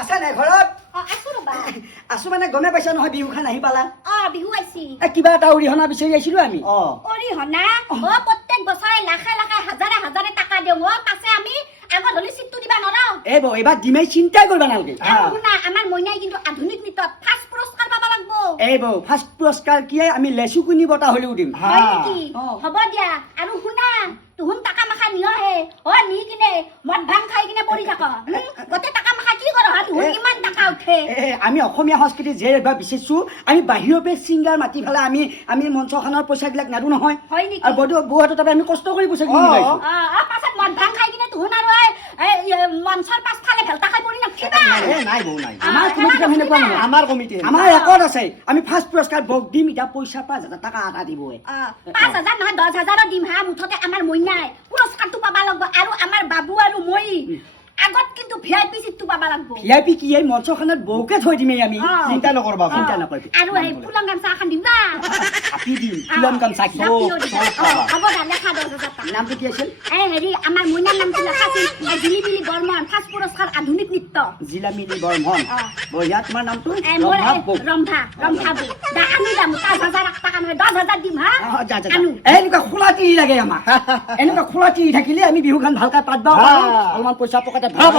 আছা নাই ঘৰত আছো ৰবা আছো মানে গমে পাইছা নহয় বিহু খান আহি পালা বিহু আইছি কিবা এটা অৰিহণা বিচাৰি আছিলো আমি অৰিহণা প্ৰত্যেক বছৰে লাখে লাখে হাজাৰে হাজাৰে টকা দিওঁ পাছে আমি আগত হলি চিটটো দিবা নৰাও বৌ এইবাৰ দিমেই চিন্তাই কৰিবা নালাগে শুনা আমাৰ মইনাই কিন্তু আধুনিক নৃত্যত ফাৰ্ষ্ট পুৰস্কাৰ পাব লাগব বৌ ফাৰ্ষ্ট পুৰস্কাৰ কি আমি লেচু কুনি বটা হলেও দিম হয় নেকি হ'ব দিয়া আৰু শুনা তুহুন টাকা মাখা নিয়হে নি কিনে মদ ভাং খাই কিনে পৰি থাক গোটেই টাকা মাখা কি কৰ তুহুন ইমান টাকা উঠে আমি অসমীয়া সংস্কৃতি যে এইবাৰ বিচাৰিছো আমি বাহিৰৰ পৰা ছিংগাৰ মাতি পেলাই আমি মঞ্চখনৰ পইচাবিলাক নাদো নহয় হয় নেকি আৰু বৌহঁতৰ তাতে আমি কষ্ট কৰি পইচা কিনি লৈছো পাছত মদ ভাং খাই কিনে তুহুন আৰু মঞ্চৰ পাছফালে ভেলতা খাই পৰি নাথিবা নাই বৌ নাই আমাৰ কমিটি সেনেকুৱা নহয় আমাৰ কমিটি আমাৰ ৰেকৰ্ড আছে আমি ফাৰ্ষ্ট পুৰস্কাৰ বৌক দিম এতিয়া পইচা 5,000 টকা আধা দিব 5,000 নহয় 10,000 দিম হা মুঠতে আমাৰ মইনাই পুৰস্কাৰটো পাবা লাগব আৰু আমাৰ বাবু আৰু মই আগত কিন্তু ভিআইপি সিটটো পাবা লাগব ভিআইপি কি এই মঞ্চখনত বৌকে থৈ দিমেই আমি চিন্তা নকৰবা চিন্তা নকৰিবি আৰু এই ফুলং গামছা এখন দিম না আপি দিম ফুলম গামছা কি হ'ব দা লেখা 10,000 টকা নামটো কি আছিল হেৰি আমাৰ মইনাৰ নামটো লেখা আছিল জিলিবিলি বৰ্মন ফাৰ্ষ্ট পুৰস্কাৰ আধুনিক নৃত্য জিলামিলি বৰ্মন বঢ়িয়া তোমাৰ নামটো ৰম্ভা বৌ দা আমি দাম 5,000 টকা নহয় 10,000 দিম হা এনেকুৱা খোলা তিৰি লাগে আমাক এনেকুৱা খোলা তিৰি থাকিলে আমি বিহুখন ভালকৈ পাতবা অলপমান পইচা পকেটে ভৰাব